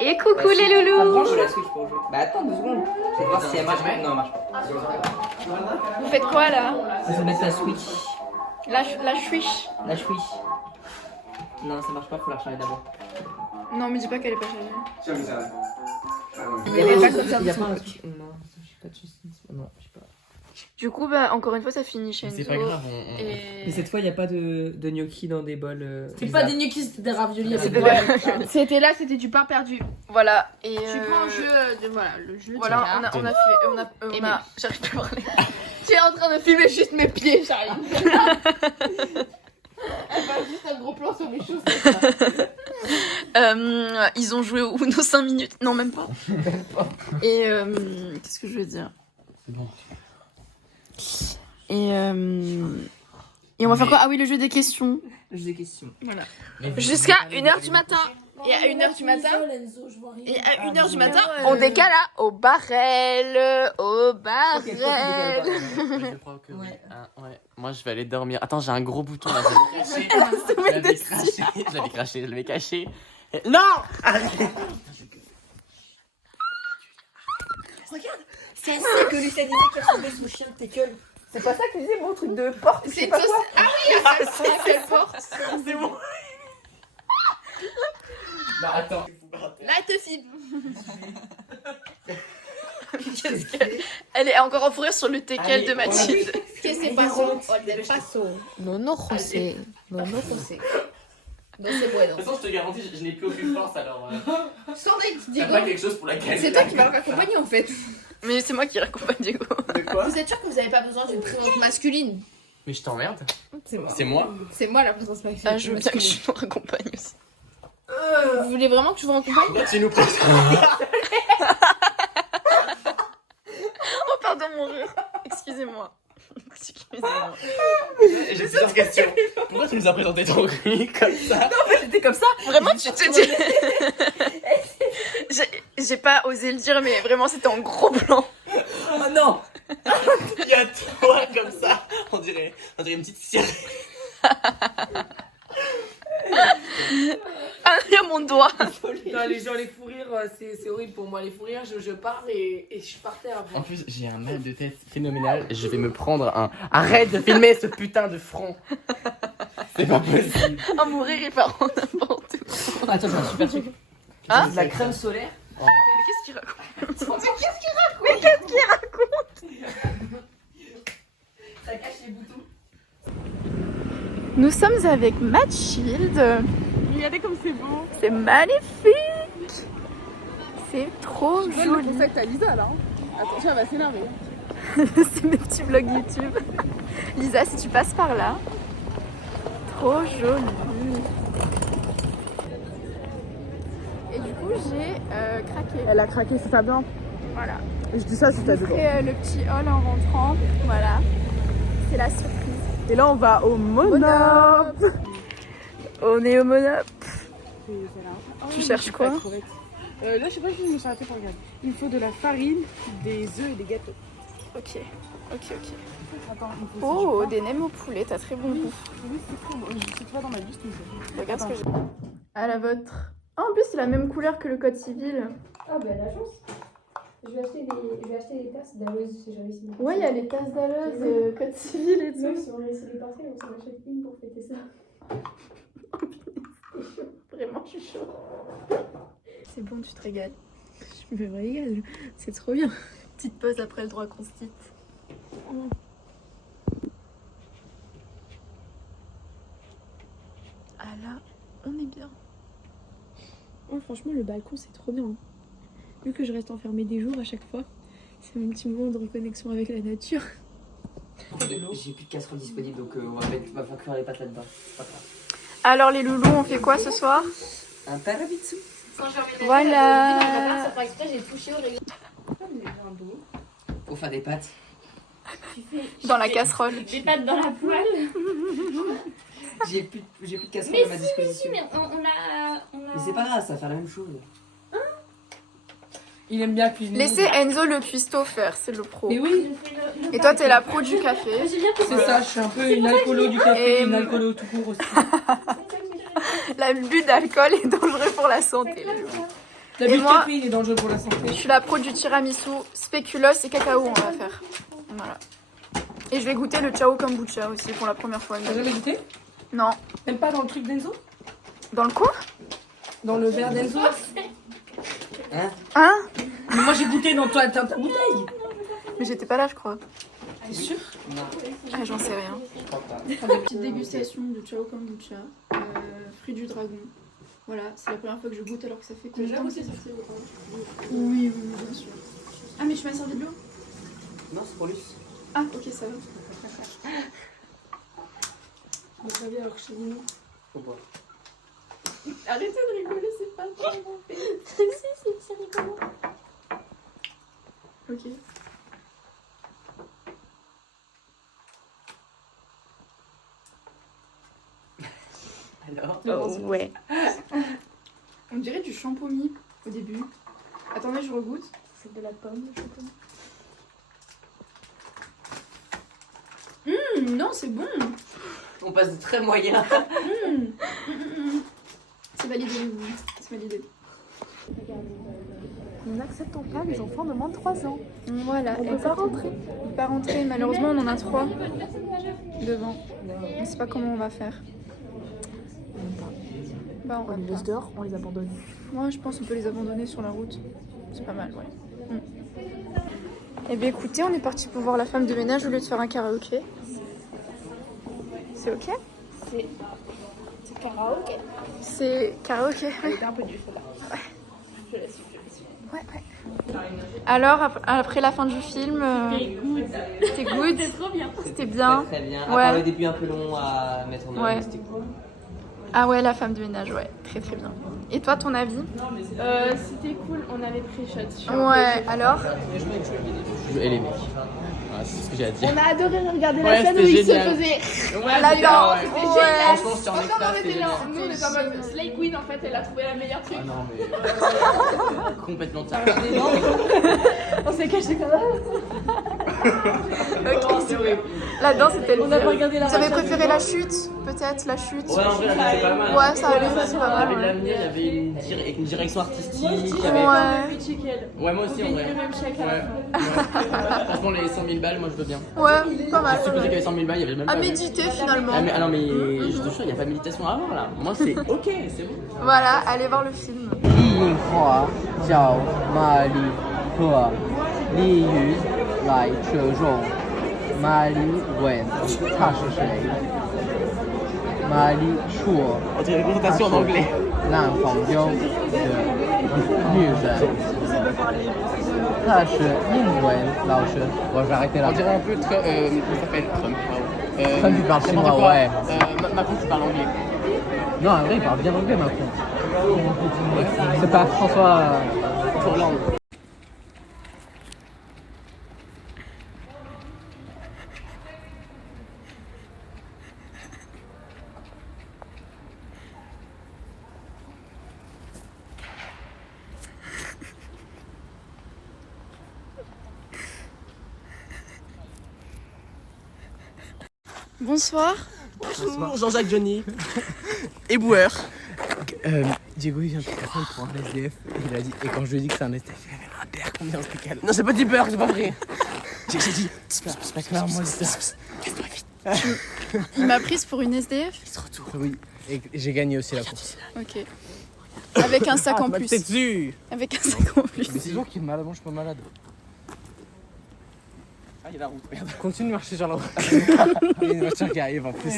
Et coucou les loulous. Branche la Switch pour jouer. Bah attends 2 secondes. Je vais voir si elle marche. Non, elle marche pas. Vous faites quoi là? Il faut mettre la Switch. La Switch. La Switch. Non, ça marche pas, faut la recharger d'abord. Non, me dis pas qu'elle est pas chargée. Il y a pas un truc. Non, je sais pas de justice. Non, je sais pas. Du coup, bah encore une fois, ça finit chez C'est Enzo. pas grave. Et... Mais cette fois, il n'y a pas de gnocchi dans des bols. C'est pas des gnocchis, c'était des raviolis. C'était là, c'était du pain perdu. Voilà. Et Tu prends un jeu de voilà, le jeu. Voilà, tu on a fait. J'arrive plus à parler. es en train de filmer juste mes pieds, j'arrive. Elle fait juste un gros plan sur mes chaussettes. Ils ont joué au Uno 5 minutes. Non, même pas. Et qu'est-ce que je veux dire? C'est bon. Et on va faire quoi? Ah oui, le jeu des questions. J'ai des questions. Voilà. Jusqu'à 1h du matin. Et à 1h du matin. Et à 1h du matin, on décale au barrel. Au barel. Je crois que oui. Ouais. Moi, je vais aller dormir. Attends, j'ai un gros bouton là. Je l'avais caché. Non! C'est ainsi que Lucien disait qu'il ressemblait sous chien de tes gueules. C'est pas ça que disait mon truc de porte. C'est quoi? Ah oui, c'est quelle porte? C'est bon. Bah attends. Là, elle te filme. Qu'est-ce qu'elle... Elle est encore en fou rire sur le teckel de Mathilde. Qu'est-ce que c'est pas son? Non, non, José. Non, non, José. Non, c'est bon. De toute façon, je te garantis, je n'ai plus aucune force alors. Sandrine, T'as Diego. pas quelque chose pour laquelle. C'est toi qui vas le raccompagner en fait. Mais c'est moi qui raccompagne Diego. De quoi? Vous êtes sûr que vous avez pas besoin d'une présence masculine? Mais je t'emmerde. C'est moi. C'est moi. C'est moi la présence masculine. Ah, je veux bien que je me raccompagne aussi. Vous voulez vraiment que je vous raccompagne? Tu nous présentes. Oh, pardon, mon rire. Excusez-moi. Excusez-moi. J'ai plusieurs questions. Pourquoi tu nous as présenté ton riz comme ça? J'étais comme ça. Vraiment, tu te dis. J'ai pas osé le dire, mais vraiment, c'était en gros plan. Oh non. Il y a toi comme ça. On dirait une petite sirène. Ah, il y a mon doigt. Non, les gens, les fous rires, c'est horrible pour moi. Les fous rires, je parle et je partais après. En plus, j'ai un mal de tête phénoménal. Je vais me prendre un. Arrête de filmer ce putain de front. C'est pas possible. Oh, mon rire, il part en n'importe où. Attends, j'ai un super truc. Hein? C'est de la crème solaire. Mais qu'est-ce qu'il raconte? Mais qu'est-ce qu'il raconte? Ça cache les boutons. Nous sommes avec Mathilde. Regardez comme c'est beau. C'est magnifique. C'est trop joli. C'est ça que t'as Lisa là. Attention, elle va s'énerver. C'est mes petits vlogs YouTube. Lisa, si tu passes par là. Trop joli. Et du coup, j'ai craqué. Elle a craqué, c'est ça bien. Voilà. Et je dis ça, c'est ta dedans. Après le petit hall en rentrant. Voilà. C'est la surprise. Et là, on va au Monop. On est au Monop. Tu cherches quoi? Là, je sais pas si je me suis arrêtée pour regarder. Il me faut de la farine, des œufs et des gâteaux. Ok. Attends, il faut Oh, des nems au poulet, t'as très bon goût. Oui, c'est trop bon. Si tu vas dans ma liste, tu me fais. Regarde ce que j'ai. À la vôtre. Ah, en plus, c'est la même couleur que le code civil. Ah bah la chance. Je vais acheter des tasses d'Aloise, si jamais c'est bon. Ouais, il y a les tasses d'Aloise, code civil et Même tout. si on a laissé les parcelles, on s'en achète une pour fêter ça. Vraiment, je suis chaud. C'est bon, tu te régales. Je me régale, c'est trop bien. Petite pause après le droit constit. Ah là, on est bien. Oh, franchement, le balcon, c'est trop bien. Vu que je reste enfermée des jours à chaque fois, c'est mon petit moment de reconnexion avec la nature. J'ai plus de casserole disponible, donc on va faire cuire les pâtes là-dedans. Pas grave. Alors les loulous, on fait quoi ce soir? Un tarabitsu. Voilà. J'ai touché au réglage. Pour faire des pâtes. Dans la casserole. Des pâtes dans la poêle. J'ai plus de casserole à ma disposition. Mais on a... Mais c'est pas grave, ça va faire la même chose. Il aime bien cuisiner. Laissez Enzo le cuistot faire, c'est le pro. Mais oui, Et toi, t'es la pro du café. c'est ça, je suis un peu une alcoolo du café, Et- une alcoolo tout court aussi. L'abus d'alcool est dangereux pour la santé. les loulous. D'habitude, moi- le café, il est dangereux pour la santé. Je suis la pro du tiramisu, spéculoos et cacao, on va faire. Voilà. Et je vais goûter le ciao kombucha aussi pour la première fois. T'as jamais goûté? Non. Même pas dans le truc d'Enzo? Dans le quoi? Dans le verre d'Enzo? Hein? Mais moi j'ai goûté dans ta bouteille. Mais j'étais pas là, je crois. T'es sûr? Ah, j'en sais rien. Petite dégustation de ciao kombucha, fruit du dragon. Voilà, c'est la première fois que je goûte alors que ça fait combien de temps? Oui, bien sûr. Ah, mais je mets un servi de l'eau? Non, c'est pour lui. Ah, ok, ça va. Vous savez alors que chez nous. Faut pas. Arrêtez de rigoler, c'est pas trop bon fait. Si, c'est rigolo. Ok. Alors Ouais. On dirait du champomis au début. Attendez, je regoute. C'est de la pomme, le chocolat. Non, c'est bon. on passe de très moyen. C'est validé, oui. C'est validé. Nous n'acceptons pas les enfants de moins de 3 ans. Voilà, On peut pas rentrer. On peut pas rentrer, malheureusement on en a 3 devant. On sait pas comment on va faire. Bah on va On les pas. laisse dehors, on les abandonne. Moi je pense qu'on peut les abandonner sur la route. C'est pas mal, ouais. Eh bien écoutez, on est parti pour voir la femme de ménage au lieu de faire un karaoké. C'est ok? C'est karaoké. C'est karaoké, ouais. C'était un peu dur, là. Ouais. Alors, après la fin du film, c'était good. C'était trop bien. C'était bien. Très bien. À Ouais. part le début un peu long à mettre en œuvre, Ouais. mais c'était cool. Ah ouais, la femme de ménage, ouais. Très très bien. Et toi, ton avis? C'était cool, on avait pris shot. Ouais, alors? Et les mecs. Voilà, c'est ce que j'ai à dire. On a adoré regarder Ouais, la scène où c'était il se génial. faisait. La danse, C'était ouais. génial. Franchement, c'était en Franchement, extase, on était c'était là. génial. Nous, on était en mode Slay Queen, en fait, elle a trouvé la meilleure truc. Ah non, mais. Complètement taré. On s'est caché comme ça. Ok, super. La danse, c'était le On a pire. regardé la Vous avez Rachel préféré la chute? Peut-être la chute? Ouais, en vrai, là, c'était pas mal. Ouais, ça allait, ça c'est pas Il y mal. avait de Ouais. l'avenir, il y avait une direction artistique. il y avait- Ouais. Ouais, moi aussi en vrai. le même chèque à la Ouais. Ouais. Franchement, les 100 000 balles, moi je veux bien. Ouais, pas mal. Je supposais qu'il y avait 100 000 balles, il y avait même pas. À méditer finalement. Ah, mais, ah non, mais je te jure, il n'y a pas de méditation à avoir là. Moi c'est ok, c'est bon. Voilà, allez voir le film. 丽华叫玛丽和丽宇来车中。玛丽问他是谁？玛丽说 On dirait une 她 présentation en anglais. 男朋友的女人。她是英文老师。我vais arrêter là. On dirait un peu comment ça s'appelle Trump. Trump, il parle n'importe chinois, quoi. ouais. Macron qui parle anglais. Non, en vrai, il parle bien anglais, Macron. C'est pas François. Hollande. Bonsoir. Bonjour Jean-Jacques Johnny. Éboueur. Diego, il vient de personne pour un SDF. Il a dit, et quand je lui ai dit que c'est un SDF, il avait un père, combien on se décale. Non, c'est pas du peur, c'est pas vrai. J'ai dit, c'est pas clair, moi, c'est ça. Il m'a prise pour une SDF? Il se retourne. Oui, et j'ai gagné aussi la course. Ok. Avec un sac en plus. dessus. Avec un sac en plus. Mais c'est toujours qu'il est malade, moi je suis pas malade. Ah, il y a la route, regarde. Continue de marcher sur la route. Il y a une voiture qui arrive en plus.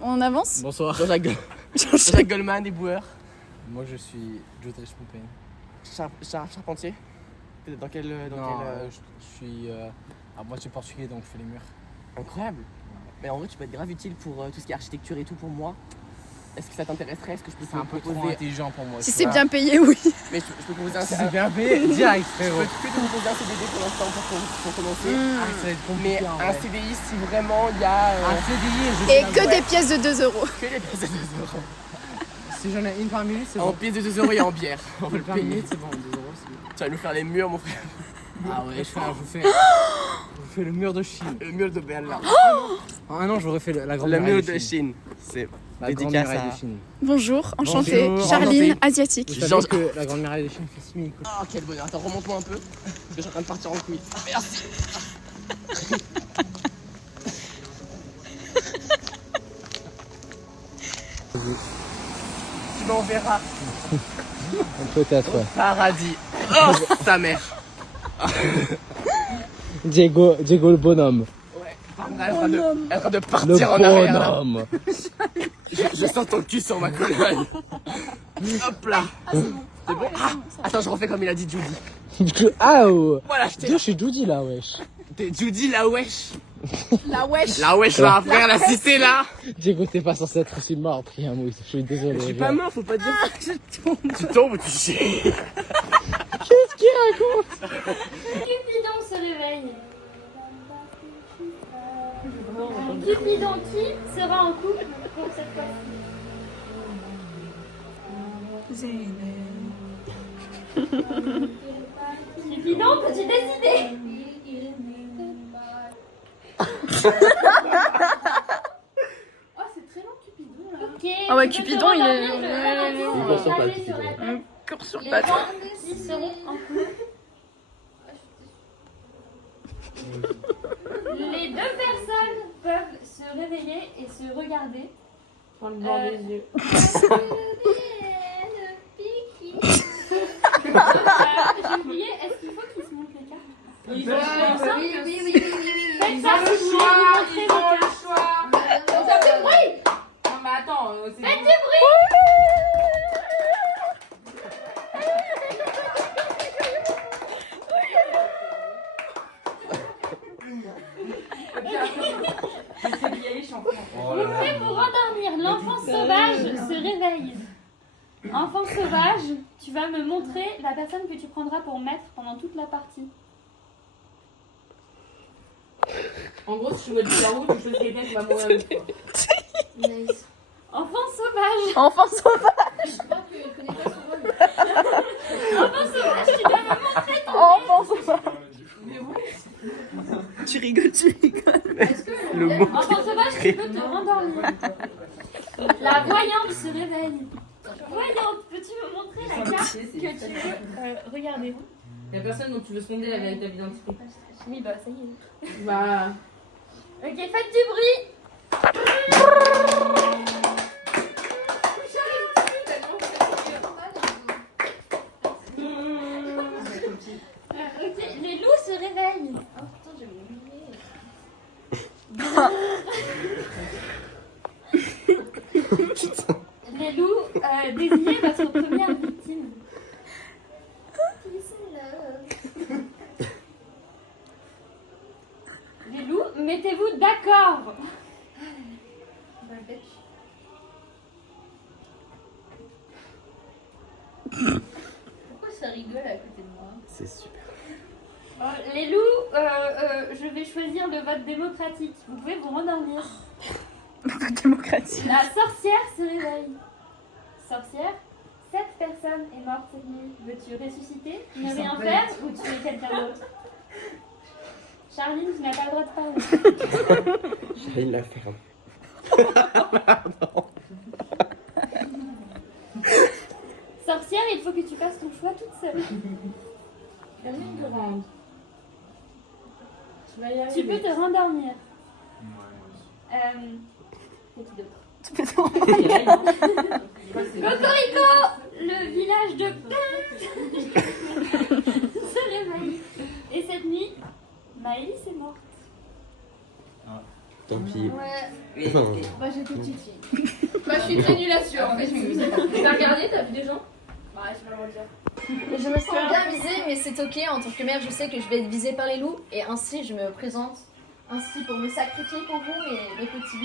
On avance? Bonsoir. Jean-Jacques Goldman, éboueur. Moi je suis Jodrich Montaigne. Charpentier. Dans quel. Non, je suis à moitié portugais donc je fais les murs. Incroyable. Mais en vrai, tu peux être grave utile pour tout ce qui est architecture et tout pour moi. Est-ce que ça t'intéresserait? Est-ce que je peux C'est un te peu trop proposer. intelligent pour moi. Si tu c'est vois. bien payé, oui. Mais je peux te proposer un Si c'est bien payé, direct frérot. Je peux te proposer un CDD pour l'instant pour commencer. Ah, ça va être Mais compliqué en un vrai. CDI si vraiment il y a Un CDI, Et que des pièces de 2 euros. que les pièces de 2 euros. Si j'en ai une par minute, c'est En bon. pièces de 2 euros et en bière. On peut le Par payer. minute, c'est bon, 2 euros, c'est bon. Tu vas nous faire les murs, mon frère. Ah ouais, je vous fais refait le mur de Chine. Le mur de Berlin. Ah non, j'aurais fait la grande Le muraille mur de de Chine. Chine. C'est La grande dédicace muraille à... de Chine. Bonjour, enchantée. Bonjour, Charline, enchantée. asiatique. Vous savez que la grande muraille de Chine fait 6 000 coups. Oh, quel bonheur. Attends, remonte-moi un peu. Parce que je suis en train de partir en couille. Merci. Tu m'enverras Peut-être. au paradis. Oh, ta mère. Diego le bonhomme. Ouais. Elle est en train de Le partir en arrière. Là. bonhomme. Je sens ton cul sur ma colonne. Hop là. C'est bon. Ah, attends, je refais comme il a dit Judy. Ah oh. Voilà, je t'ai... Yo, je suis Judy là, wesh. T'es Judy la wesh. La wesh. La wesh, là, frère, la cité là. Diego, t'es pas censé être aussi mort, Priamouille. Je suis désolé. Je suis pas mort, faut pas dire. Tu tombes ou tu chies. Qu'est-ce qu'il raconte? Cupidon se réveille. Cupidon qui sera en couple pour cette fois-ci? Cupidon, peux-tu décider? Oh, c'est très long, Cupidon là. Ok. Ah ouais, tu peux Cupidon, te il est- rendormir, Il le va sur ramasser place, sur la Cupidon. tête. Cours sur Les pattes. gens qui seront en couple. Les deux personnes peuvent se réveiller et se regarder. Dans le bord des yeux. J'ai oublié, est-ce qu'il faut qu'ils se montrent les cartes? Oui, oui. Faites ça si Ils vous ont le voulez choix, vous montrer ils vos ont le cartes. choix. Ça fait bruit. Non mais attends, c'est Faites du bruit. Vous pouvez vous rendormir. L'enfant sauvage se réveille. Enfant sauvage, tu vas me montrer la personne que tu prendras pour maître pendant toute la partie. En gros, si tu veux le faire rouge, je choisis quelqu'un qui va mourir avec toi. Enfant sauvage. Enfant sauvage. Enfant sauvage, tu dois me montrer ton Enfant sauvage. Tu rigoles. Le mot. Enfant sauvage, tu peux te rendormir. La voyante se réveille. Voyante, peux-tu me montrer la carte que tu veux regarder? Y'a personne dont tu veux sonder la véritable identité. Oui, bah ça y est. Bah. Ok, faites du bruit. Ok, les loups se réveillent. Oh putain, j'ai oublié. Les loups désignez votre première victime. Les loups, mettez-vous d'accord. Pourquoi ça rigole à côté de moi? C'est super. Les loups, je vais choisir le vote démocratique. Vous pouvez vous rendormir. Démocratie. La sorcière se réveille. Sorcière, cette personne est morte cette nuit. Veux-tu ressusciter, ne rien faire ou tuer quelqu'un d'autre? Charline, tu n'as pas le droit de parler. Charline la ferme. Sorcière, il faut que tu fasses ton choix toute seule. Termine de rendre. Tu vas y Tu peux te rendormir. C'est qui d'autre? Cocorico, le village de se réveille. Et cette nuit, Maëlys est morte. Tant pis. Ouais. Non. Moi j'étais petite fille. Moi je suis très nulle à suivre en fait. T'as regardé, t'as vu des gens? Bah je vais pas le dire. Je me sens bien visée mais c'est ok. En tant que mère je sais que je vais être visée par les loups. Et ainsi je me présente. Ainsi pour me sacrifier pour vous et les petits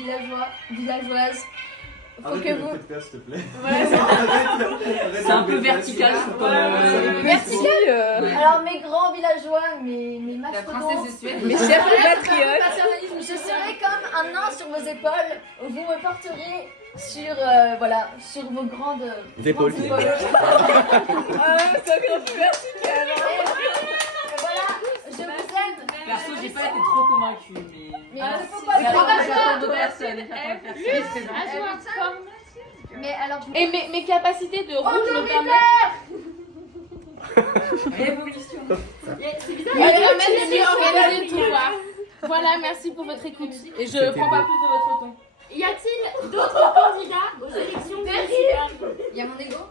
villageoises. Faut que vous... Ouais, C'est un peu vertical, je trouve. Vertical. Alors mes grands villageois, mes La mastodontes, princesse de Suède. Mes chers compatriotes. je serai comme un nain sur vos épaules. Vous me porterez sur, sur vos grandes Épaules. grandes épaules. Ah, c'est encore plus vertical. Voilà, je vous aime. Perso, j'ai pas été trop convaincue, mais. Mais Ah, il faut pas c'est croire la à ça. personne d'autres personnes. Mais alors, Et mes capacités de rouge me permettent. Révolution. C'est bizarre. Me permettent de mieux organiser le pouvoir. Voilà, merci pour votre écoute. Et je prends pas plus de votre temps. Y a-t-il d'autres candidats aux élections municipales? il y a mon ego.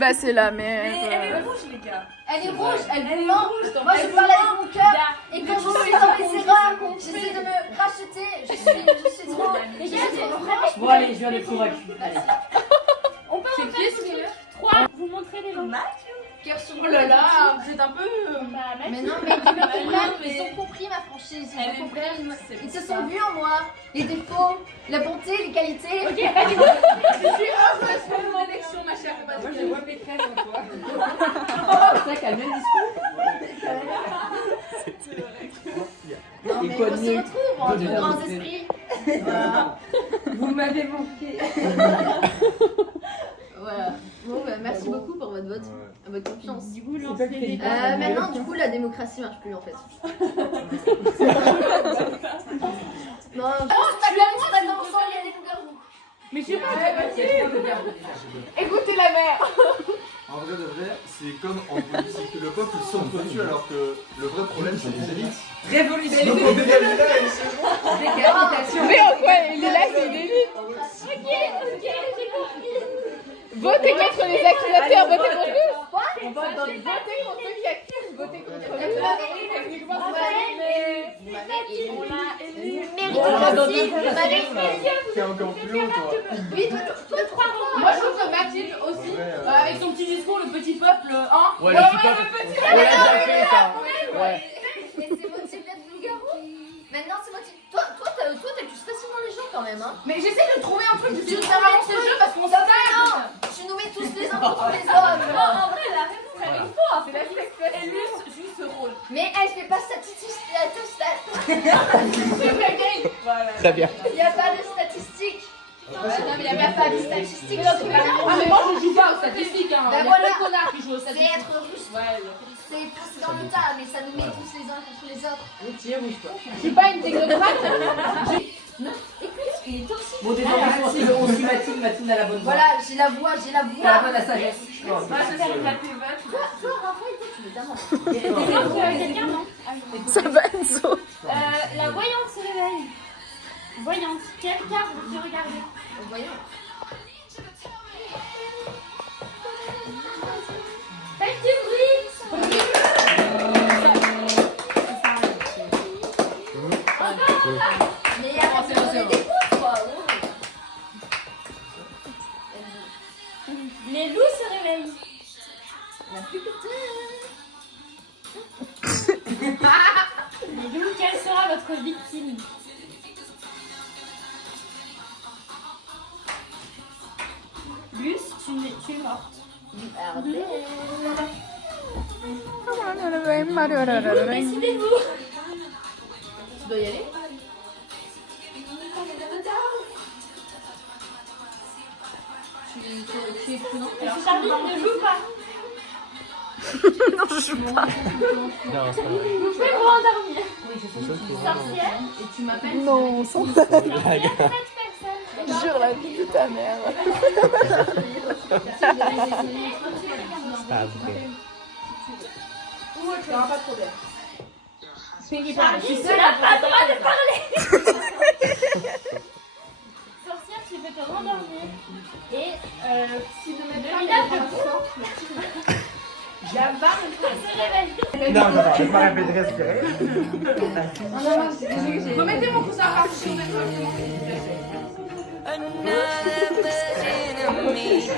Bah, c'est la mère. Elle est rouge, les gars. Elle est rouge, elle vous ment. Moi, je parle avec mon cœur. Et quand je suis dans mes erreurs, j'essaie de me racheter. Je suis trop franche. Bon, allez, je viens d'être convaincue. On peut en faire 3. Vous montrez les gens. Cœur sur Oh là là, vous êtes un peu. Mais non, mais ils me comprennent, ils ont compris ma franchise, ils ont compris, ils se sont vus en moi, les défauts, la bonté, les qualités. Ok, je suis heureuse pour mon élection, ma chère. Moi, je vois Pécresse en toi. C'est vrai qu'elle a le même discours. Non, mais on se retrouve entre grands esprits. Vous m'avez manqué. Voilà. Bon, bah, merci beaucoup pour votre vote, votre confiance. Du coup, lancez les débats. Maintenant, du coup, la démocratie marche plus en fait. Non, ensemble, il y a des loups-garous. Mais je sais pas, écoutez la mère. En vrai de vrai, c'est comme en politique, le peuple s'entretue alors que le vrai problème c'est les élites. Révolution. Donc on dégage là et c'est bon. Décapitation. Mais en quoi il est là, c'est une élite. Ok, j'ai compris. Votez contre les accusateurs, votez contre eux. Quoi On vote dans votez contre ceux qui accusent, votez contre eux. Techniquement, Vous m'avez élu. T'es encore plus haut toi. Oui, toi, 3 ans. moi je trouve que Mathilde aussi, avec son petit discours, le petit peuple, hein. Ouais, le petit peuple. On l'a déjà fait ça. Ouais. Mais c'est motivé d'être loup-garou. Maintenant, c'est motivé. Toi, t'as plus facilement les gens quand même, hein. Mais j'essaie de trouver un truc, je faire avancer le jeu parce qu'on s'attend. Tu nous mets tous les uns contre les autres. En vrai, la réponse, elle est forte, c'est la sexuelle. Elle joue ce rôle. Mais elle fait pas statistique. Très bien. Il n'y a pas de statistiques. Non, mais il n'y a pas de statistiques. Ah, mais moi je joue pas aux statistiques, hein. Bah Il y a voilà. pas de connards qui jouent aux C'est statistiques. être russe. Ouais, C'est dans le tas, mais ça nous met tous les uns contre les autres. je suis pas une technocrate. Écoute, il est toxique. Bon, désolé, on suit Mathilde a la bonne voix. Voilà, j'ai la voix. Elle a la voix de la sagesse. Toi, Raphaël, toi, tu me demandes. Quelqu'un, non? Ça va, Enzo. La voyante se réveille. Voyante, quelle carte vous regardez? Voyons. Faites du bruit. Mais il y a pas de défaut, quoi. Les loups se réveillent. On n'a plus que Les loups, quelle sera votre victime? Luce, tu es morte. Décidez-vous. Tu dois y aller? Tu es prudent. Alors, Charline ne joue pas. Non, je joue pas. Non, c'est pas vrai. Vous pouvez vous endormir. Sorcière. Et tu m'appelles? Non, sans Sorcière, 7 personnes. jure la vie de ta mère. C'est pas vrai. Tu n'auras pas de problème. Charline, tu n'as pas le droit de parler. Sorcière, tu peux te rendormir. Et si le village de Pau Java se réveille. Non, je vais m'arrêter de respirer. Remettez mon coussin par dessus. Another enemy.